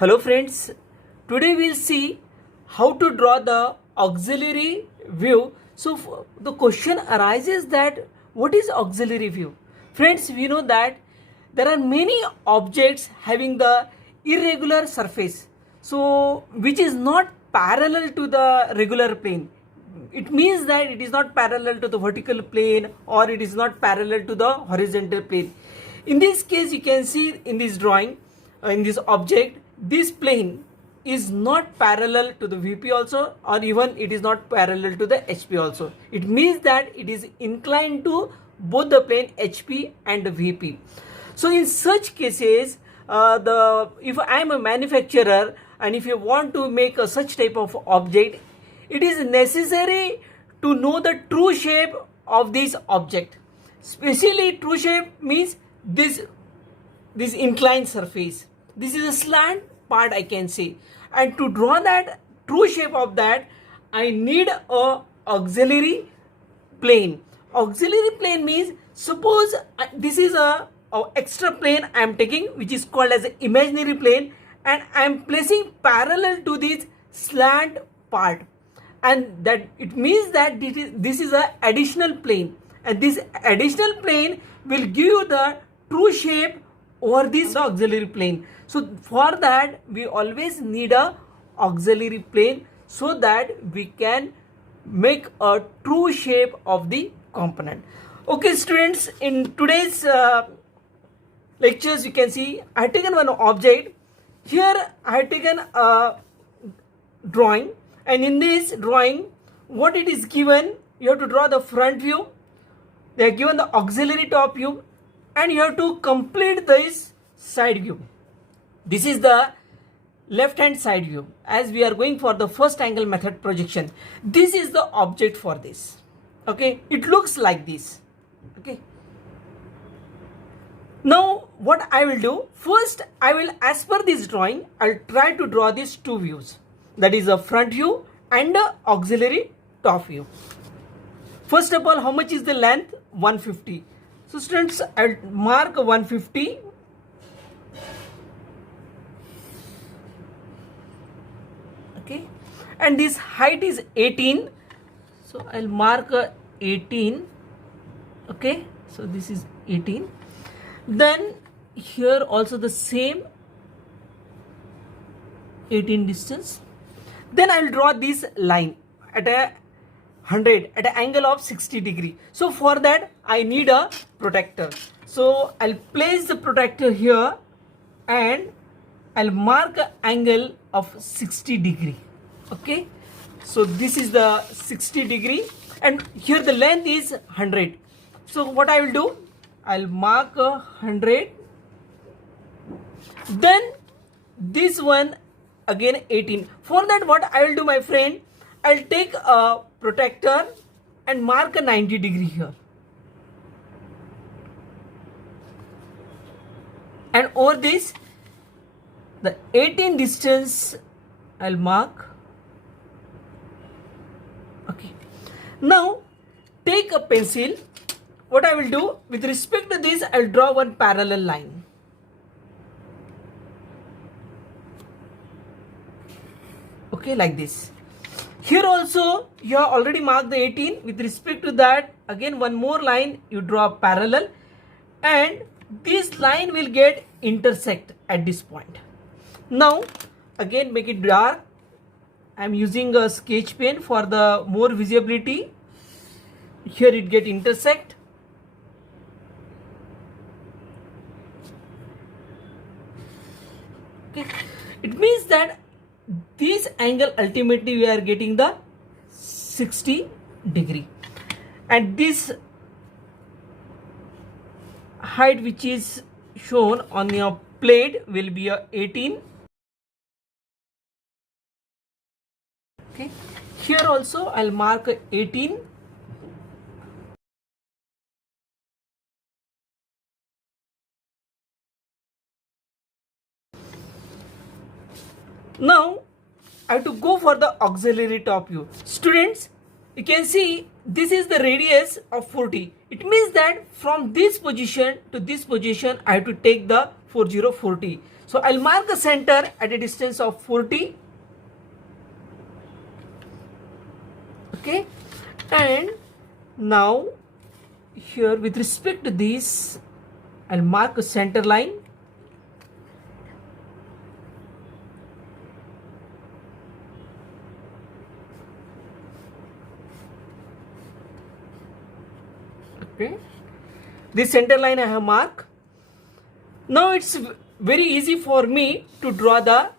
Hello friends, today we'll see how to draw the auxiliary view. So the question arises that what is auxiliary view? Friends, we know that there are many objects having the irregular surface, so which is not parallel to the regular plane. It means that it is not parallel to the vertical plane or it is not parallel to the horizontal plane. In this case, you can see in this drawing, in this object, this plane is not parallel to the VP also, or even it is not parallel to the HP also. It means that it is inclined to both the plane HP and the VP. So in such cases, if I am a manufacturer and if you want to make such type of object, it is necessary to know the true shape of this object. Especially true shape means this inclined surface. This is a slant part, I can say, and to draw that true shape of that, I need a auxiliary plane. Auxiliary plane means, suppose this is a extra plane I am taking, which is called as an imaginary plane, and I am placing parallel to this slant part, and that it means that this is a additional plane, and this additional plane will give you the true shape over this auxiliary plane. So for that we always need a auxiliary plane so that we can make a true shape of the component. Okay students, in today's lectures you can see I have taken one object. Here I have taken a drawing, and in this drawing what it is given, you have to draw the front view, they are given the auxiliary top view, and you have to complete this side view. This is the left hand side view, as we are going for the first angle method projection. This is the object for this. Okay, it looks like this. Okay, now what I will do, first I will, as per this drawing, I'll try to draw these two views, that is a front view and a auxiliary top view. First of all, how much is the length? 150. So students, I'll mark 150. Okay, and this height is 18, so I'll mark 18. Okay, so this is 18. Then here also the same 18 distance. Then I'll draw this line at a 100 at an angle of 60 degree. So for that I need a protractor. So I'll place the protractor here and I'll mark an angle of 60 degree. Okay, so this is the 60 degree, and here the length is 100. So what I will do, I'll mark 100. Then this one again 18. For that what I will do, my friend, I'll take a protractor and mark a 90 degree here, and over this the 18 distance I'll mark. Okay, now take a pencil. What I will do, with respect to this, I'll draw one parallel line. Okay, like this. Here also you have already marked the 18. With respect to that, again one more line you draw parallel, and this line will get intersect at this point. Now again make it dark. I am using a sketch pen for the more visibility. Here it get intersect. Okay, it means that this angle ultimately we are getting the 60 degree, and this height which is shown on your plate will be a 18. Okay, here also I'll mark 18. Now I have to go for the auxiliary top view. Students, you can see this is the radius of 40. It means that from this position to this position I have to take the 40, 40. So I'll mark the center at a distance of 40. Okay, and now here with respect to this, I'll mark a center line. Okay, this center line I have marked. Now it's very easy for me to draw the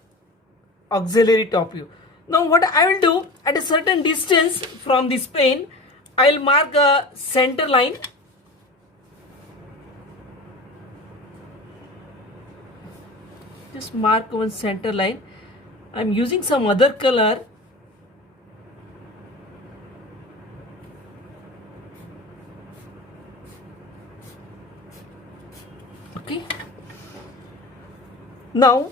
auxiliary top view. Now what I will do, at a certain distance from this plane, I will mark a center line. Just mark one center line. I am using some other color. Okay. Now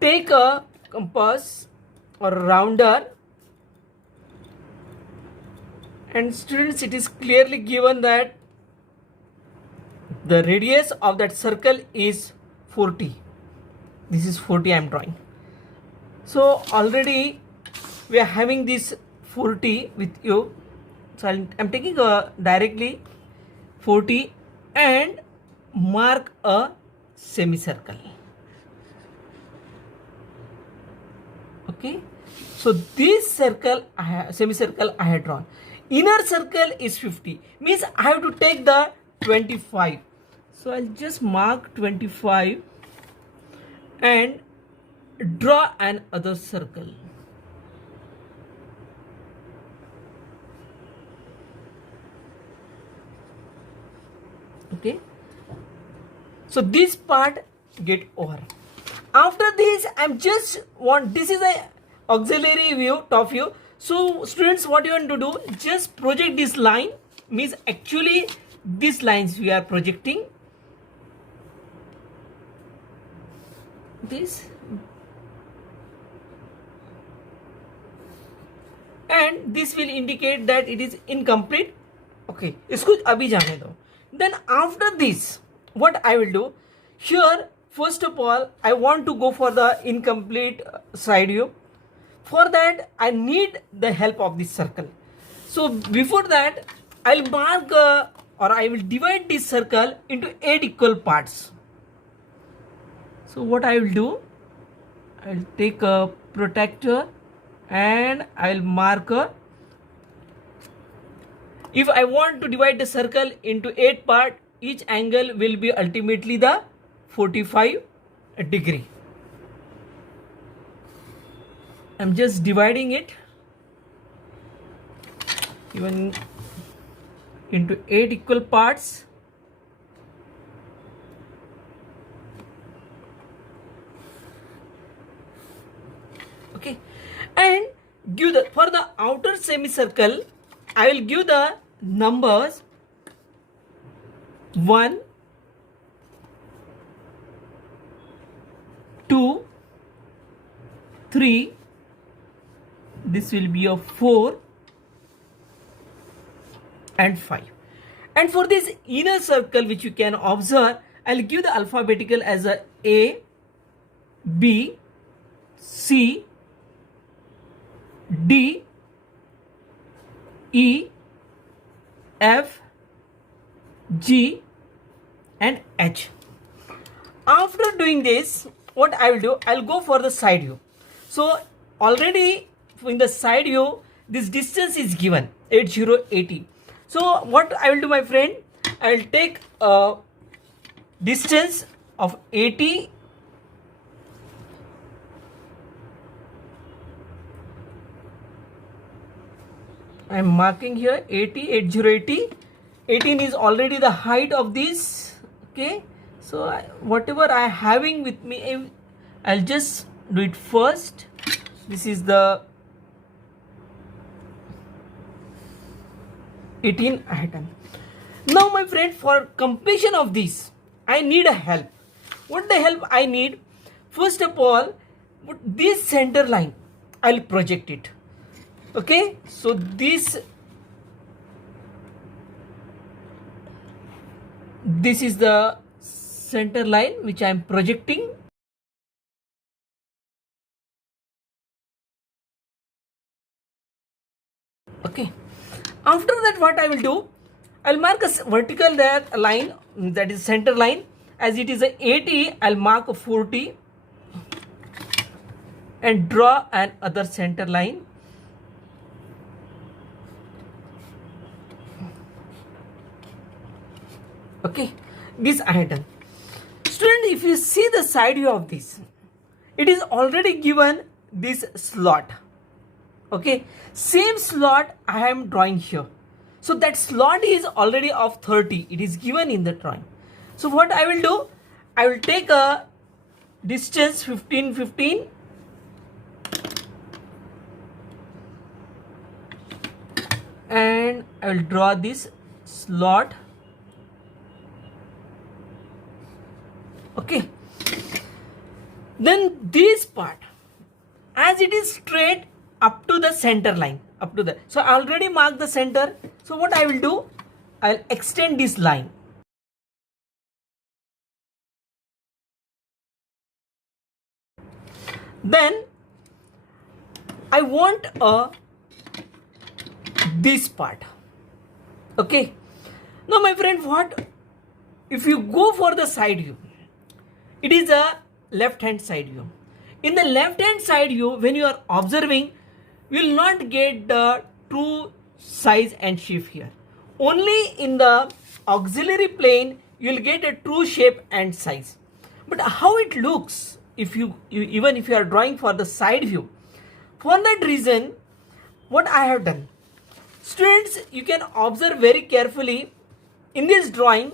take a compass or rounder, and students, it is clearly given that the radius of that circle is 40. This is 40 I am drawing. So already we are having this 40 with you. So I am taking directly 40 and mark a semicircle. Okay, so this circle, semicircle I have drawn. Inner circle is 50, means I have to take the 25. So I'll just mark 25 and draw an other circle. Okay, so this part get over. After this, I'm just want, this is a auxiliary view, top view. So students, what you want to do, just project this line, means actually these lines we are projecting. This, and this will indicate that it is incomplete. Okay, इसको अभी जाने दो. Then after this, what I will do here, first of all, I want to go for the incomplete side view. For that, I need the help of this circle. So before that, I'll mark or I will divide this circle into 8 equal parts. So what I will do, I'll take a protractor and I'll mark a, if I want to divide the circle into 8 parts, each angle will be ultimately the 45 degree. I'm just dividing it even into 8 equal parts. Okay, and give the, for the outer semicircle, I will give the numbers 1, 2, 3, this will be a 4 and 5. And for this inner circle, which you can observe, I'll give the alphabetical as A, B, C, D, E, F, G and H. After doing this, what I will do, I'll go for the side view. So already in the side view, this distance is given 80. So what I will do, my friend, I will take a distance of 80 . I am marking here 80. 18 is already the height of this. Okay, so whatever I having with me, I'll just do it first. This is the 18 I have done. Now my friend, for completion of this, I need a help. What the help I need? First of all, this center line, I'll project it. Okay, so this is the center line which I am projecting. Okay, after that what I will do, I'll mark a vertical there, a line that is center line. As it is a 80, I'll mark a 40 and draw an other center line. Okay, this I have done. Student, if you see the side view of this, it is already given this slot. Okay, same slot I am drawing here. So that slot is already of 30. It is given in the drawing. So what I will do, I will take a distance 15, 15. And I will draw this slot. Okay. Then this part, as it is straight up to the center line, up to the, so I already marked the center. So what I will do, I'll extend this line. Then I want this part. Okay. Now my friend, what if you go for the side view? It is a left hand side view. In the left hand side view, when you are observing, you will not get the true size and shape here. Only in the auxiliary plane you will get a true shape and size. But how it looks if you even if you are drawing for the side view? For that reason, what I have done, students, you can observe very carefully in this drawing.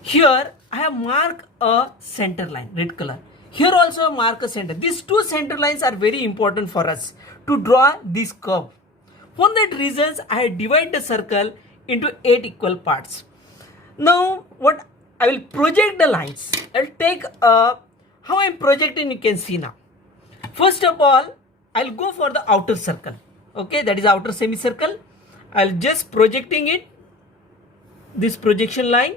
Here I have marked a center line, red color. Here also mark a center. These two center lines are very important for us to draw this curve. For that reasons, I divide the circle into 8 equal parts. Now what I will project the lines. I will take how I am projecting, you can see now. First of all, I will go for the outer circle. Okay, that is outer semicircle. I will just projecting it, this projection line.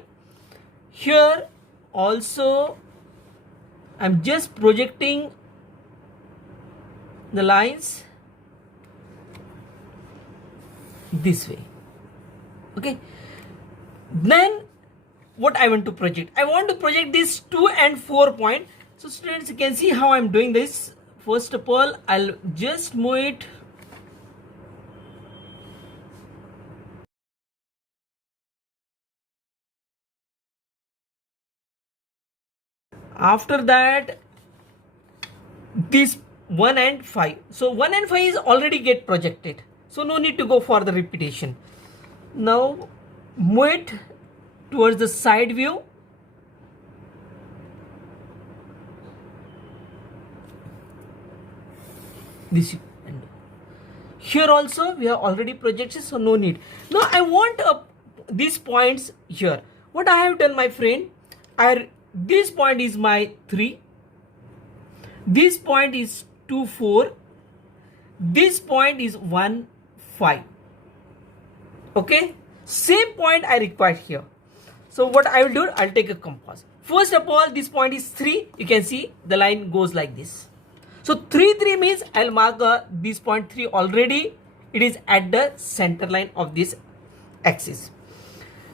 Here also I'm just projecting the lines this way. Okay, then what I want to project, I want to project this 2 and 4 point. So students, you can see how I'm doing this. First of all, I'll just move it after that this 1 and 5. So 1 and 5 is already get projected, so no need to go for the repetition. Now move it towards the side view. This and here also we have already projected, so no need. Now I want these points here. What I have done, my friend, this point is my 3, this point is 2, 4, this point is 1, 5. Okay, same point I require here. So what I will do, I'll take a compass. First of all, this point is 3. You can see the line goes like this. So 3, 3 means I'll mark this point 3 already. It is at the center line of this axis.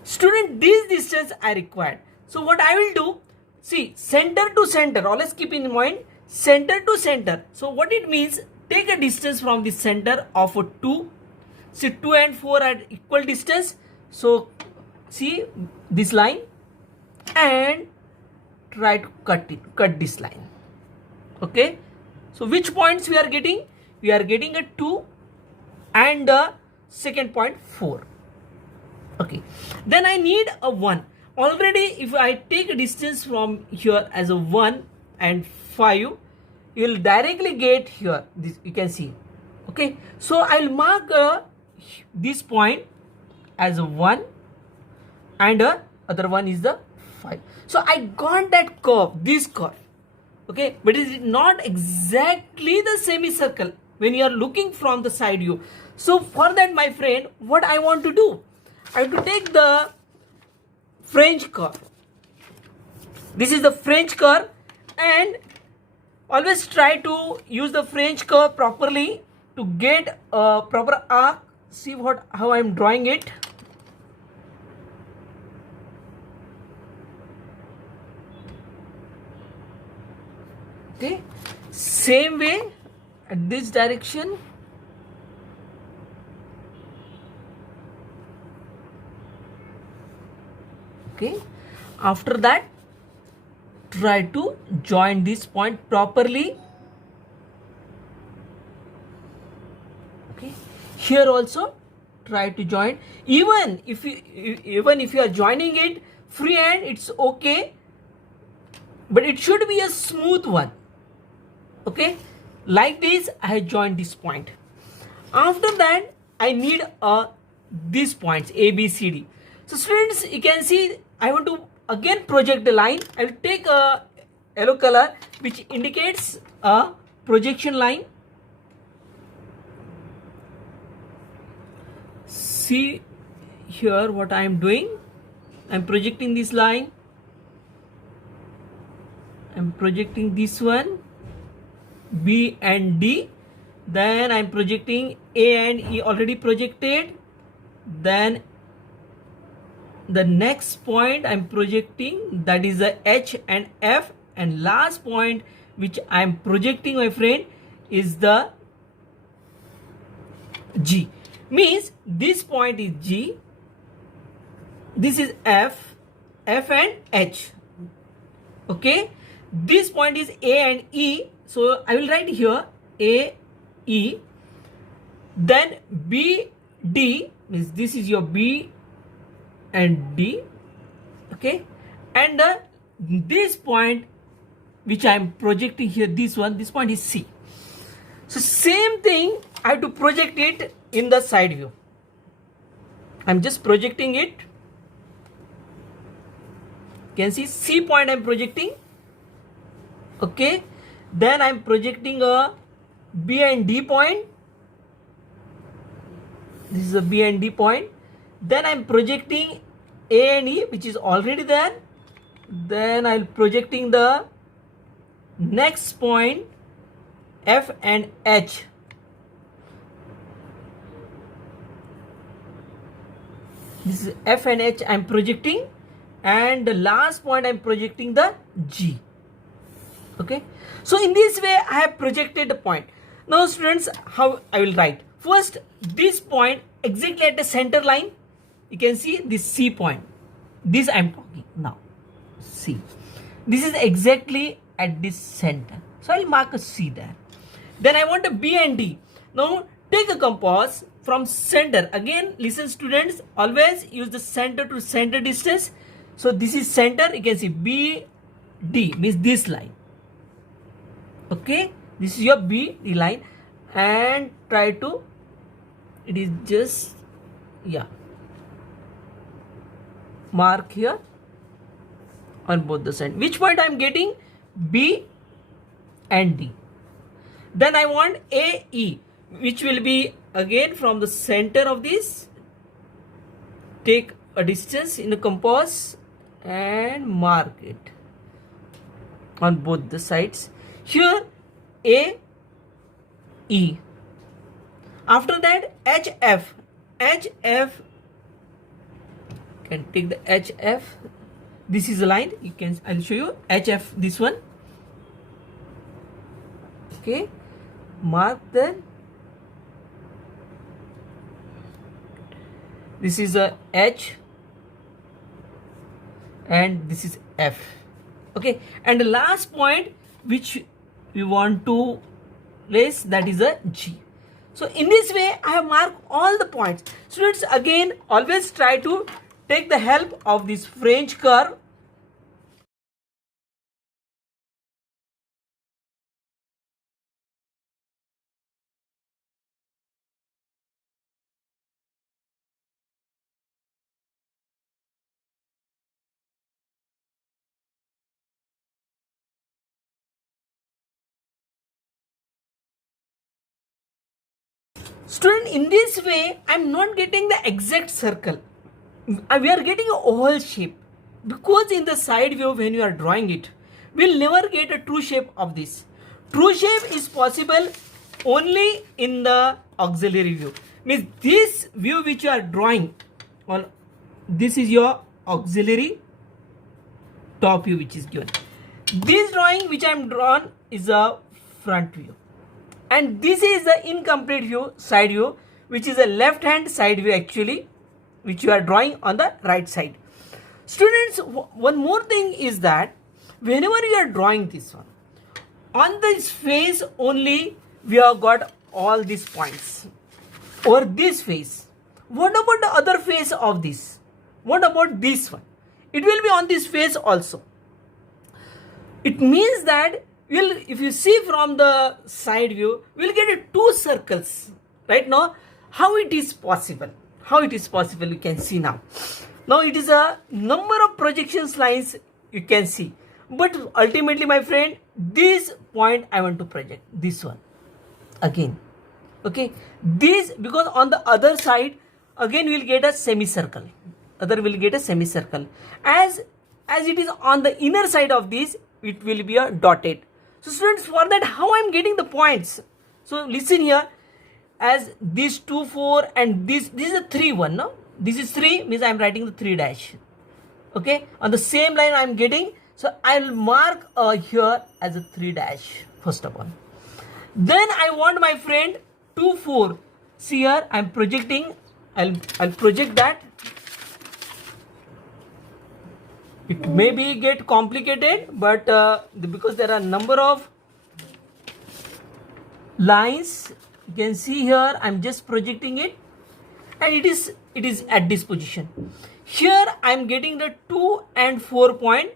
Student, this distance I required. So what I will do, see, center to center, always keep in mind, center to center. So what it means, take a distance from the center of a 2. See, 2 and 4 are equal distance. So see this line and try to cut this line. Okay. So which points we are getting? We are getting a 2 and the second point 4. Okay. Then I need a 1. Already if I take a distance from here as a 1 and 5, you will directly get here. This you can see. Okay. So I'll mark this point as a 1 and other one is the 5. So I got that curve, this curve. Okay, but it is not exactly the semicircle when you are looking from the side view. So for that, my friend, what I want to do, I have to take the French curve. This is the French curve, and always try to use the French curve properly to get a proper arc. See how I am drawing it. Okay, same way at this direction. Okay, after that try to join this point properly. Okay, here also try to join. Even if you are joining it freehand, it's okay, but it should be a smooth one. Okay, like this I joined this point. After that I need these points A, B, C, D. So students, you can see I want to again project the line. I will take a yellow color which indicates a projection line. See here what I am doing. I am projecting this line. I am projecting this one, B and D. Then I am projecting A and E, already projected. Then the next point I am projecting, that is the H and F, and last point which I am projecting, my friend, is the G. Means this point is G, this is F, F and H. Okay, this point is A and E, so I will write here A, E. Then B, D, means this is your B and D. Okay, and this point which I am projecting here, this point is C. So same thing I have to project it in the side view. I am just projecting it. You can see C point I am projecting. Okay, then I am projecting a B and D point. This is a B and D point. Then I am projecting A and E, which is already there. Then I am projecting the next point, F and H. This is F and H I am projecting, and the last point I am projecting the G. Okay, so in this way I have projected the point. Now students, how I will write? First, this point exactly at the center line. You can see this C point. This I am talking now. C. This is exactly at this center. So I will mark a C there. Then I want a B and D. Now take a compass from center. Again, listen students, always use the center to center distance. So this is center. You can see B, D means this line. Okay, this is your B, D line, and try to, it is just, yeah, mark here on both the sides. Which point I am getting? B and D. Then I want A, E, which will be again from the center of this. Take a distance in the compass and mark it on both the sides. Here A, E. After that HF. HF, can take the HF. This is a line. You can, I'll show you HF, this one. Okay, mark then. This is a H and this is F. Okay, and the last point which we want to place, that is a G. So in this way I have marked all the points. Students, again always try to take the help of this French curve. Student, in this way I am not getting the exact circle. We are getting a oval shape. because in the side view when you are drawing it, we'll never get a true shape of this. True shape is possible only in the auxiliary view. Means this view which you are drawing on, this is your auxiliary top view which is given. This drawing which I am drawn is a front view, and this is the incomplete view, side view, which is a left hand side view actually, which you are drawing on the right side. Students, one more thing is that whenever you are drawing this one, on this face only we have got all these points, or this face. What about the other face of this? What about this one? It will be on this face also. It means that if you see from the side view, we'll get two circles. Right now, how it is possible? How it is possible you can see now. Now it is a number of projections lines you can see. But ultimately, my friend, this point I want to project. This one. Again. Okay. This, because on the other side, again we'll get a semicircle. Other will get a semicircle. As it is on the inner side of this, it will be a dotted. So students, for that, how I am getting the points? So listen here. As this 2, 4 and this is a 3 1, no? This is 3, means I am writing the 3 dash. Okay, on the same line I am getting, so I will mark here as a 3 dash first of all. Then I want my friend 2, 4. See here I am projecting. I'll project that. It may be get complicated, but because there are number of lines, you can see here I'm just projecting it, and it is at this position. Here I'm getting the 2 and 4 point.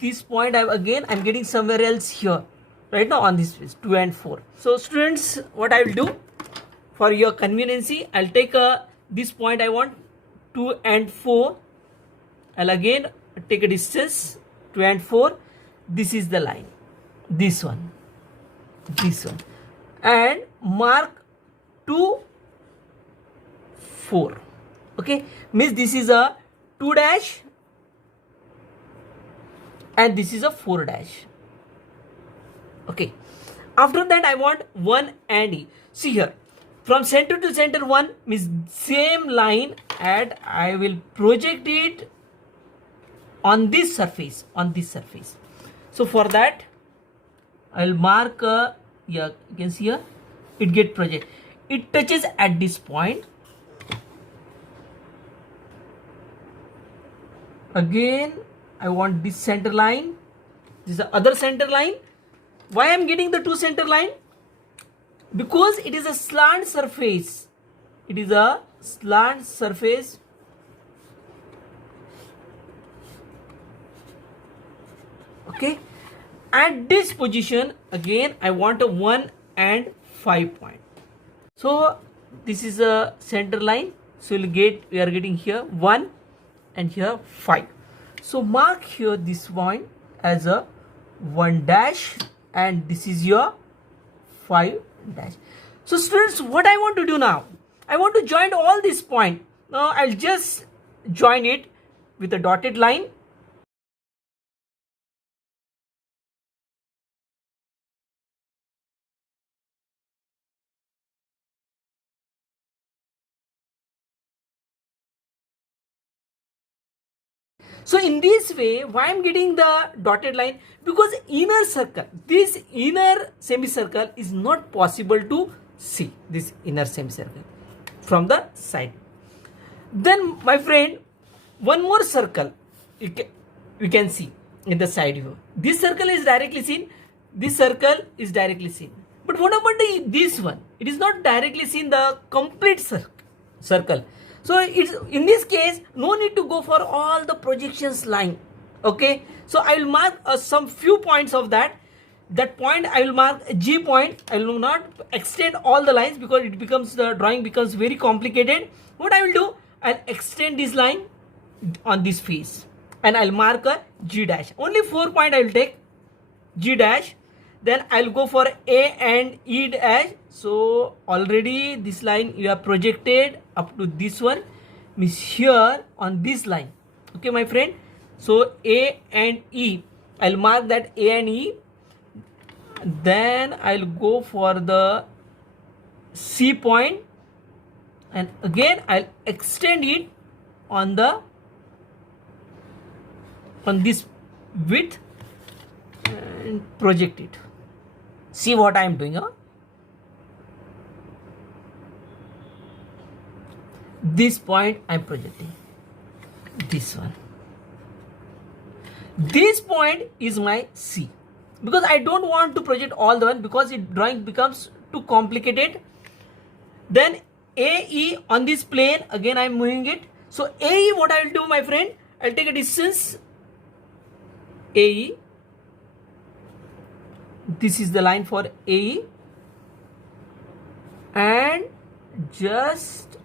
This point I'm getting somewhere else here, right now on this face 2 and 4. So students, what I will do for your conveniency, I'll take this point I want 2 and 4. I'll again take a distance 2 and 4. This is the line, this one, and mark 2, 4. Okay, means this is a 2 dash and this is a 4 dash. Okay, after that I want 1 and E. See here, from center to center 1 means same line, and I will project it on this surface, So for that I'll mark yeah, you can see here it get project. It touches at this point. Again I want this center line. This is the other center line. Why I am getting the two center line? Because it is a slant surface. It is a slant surface. Okay, at this position again I want a 1 and 5 point. So this is a center line. So we are getting here 1 and here 5. So mark here this point as a 1 dash, and this is your 5 dash. So students, what I want to do now, I want to join all these points. Now I'll just join it with a dotted line. So in this way, why I am getting the dotted line? Because inner circle, this inner semicircle is not possible to see, this inner semicircle from the side. Then my friend, one more circle you can see in the side view. This circle is directly seen. This circle is directly seen. But what about this one? It is not directly seen, the complete circle. So it's in this case no need to go for all the projections line. Okay, so I will mark some few points of that point. I will mark a G point. I will not extend all the lines because it becomes, the drawing becomes very complicated. What I will do, I'll extend this line on this face and I'll mark a G dash. Only 4 point I will take, G dash. Then I'll go for A and E dash. So already this line you have projected up to this one, means here on this line. Okay my friend, So A and E, I'll mark that A and E. Then I'll go for the C point, and again I'll extend it on this width and project it. See what I am doing, huh? This point I am projecting, this one. This point is my C, because I don't want to project all the one, because drawing becomes too complicated. Then AE on this plane, again I am moving it. So AE, what I will do, my friend, I'll take a distance AE. This is the line for AE, and just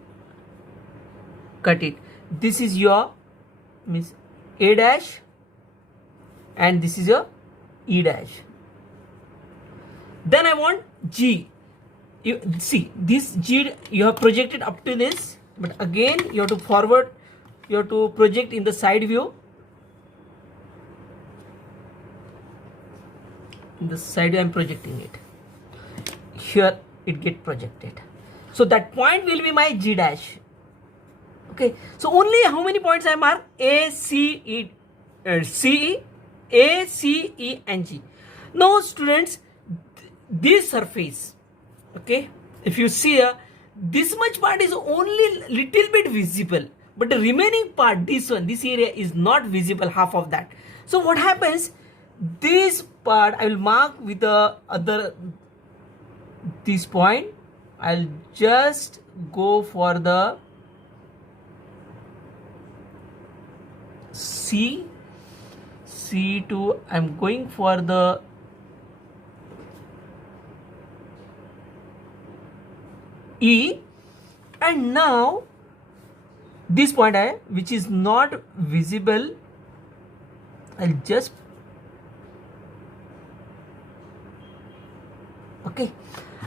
cut it. This is your means A dash, and this is your E dash. Then I want G. You see, this G you have projected up to this, but again you have to forward, you have to project in the side view. In the side view I am projecting it. Here it get projected. So that point will be my G dash. Okay, so only how many points I mark? A, C, E, C, E, A, C, E and G. Now students, this surface, okay, if you see here, this much part is only little bit visible, but the remaining part, this one, this area is not visible, half of that. So what happens, this part I will mark with the other, this point, I'll just go for the C2, I'm going for the E, and now this point which is not visible, I'll just, okay.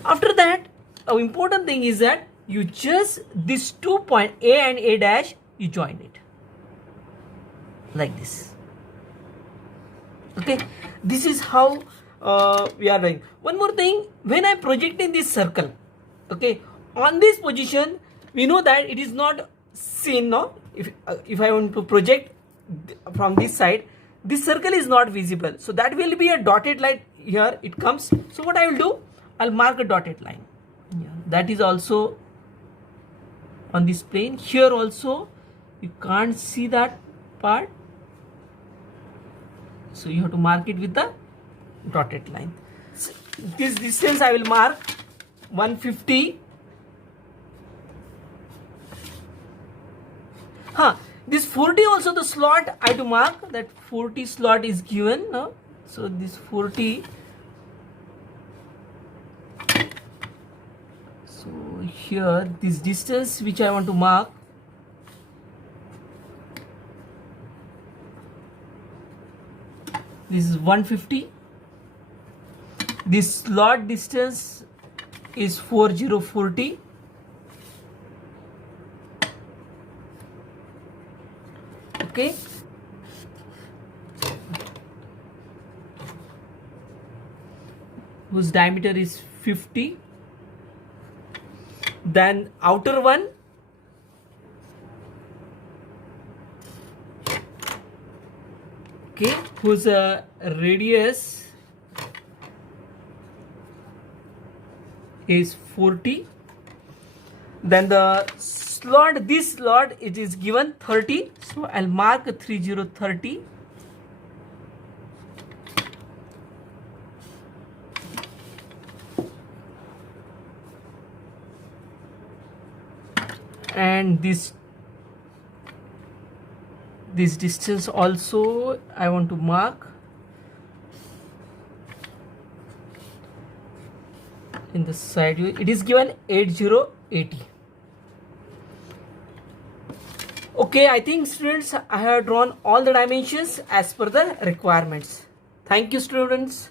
After that, an important thing is that you just, this 2 point A and A dash, you join it like this. Okay, this is how we are doing. One more thing, when I am projecting this circle, okay, on this position, we know that it is not seen. No, if I want to project from this side, this circle is not visible, so that will be a dotted line. Here it comes. So what I will do, I'll mark a dotted line. Yeah, that is also on this plane. Here also you can't see that part, so you have to mark it with the dotted line. So this distance I will mark 150. This 40 also the slot I have to mark, that 40 slot is given. No? So this 40. So here this distance which I want to mark, this is 150. This slot distance is 4040. Okay. Whose diameter is 50. Then outer one, okay, whose radius is 40. Then the slot, this slot, it is given 30, so I'll mark 3030. And this distance also I want to mark in the side view. It is given 8080. Okay, I think students, I have drawn all the dimensions as per the requirements. Thank you students.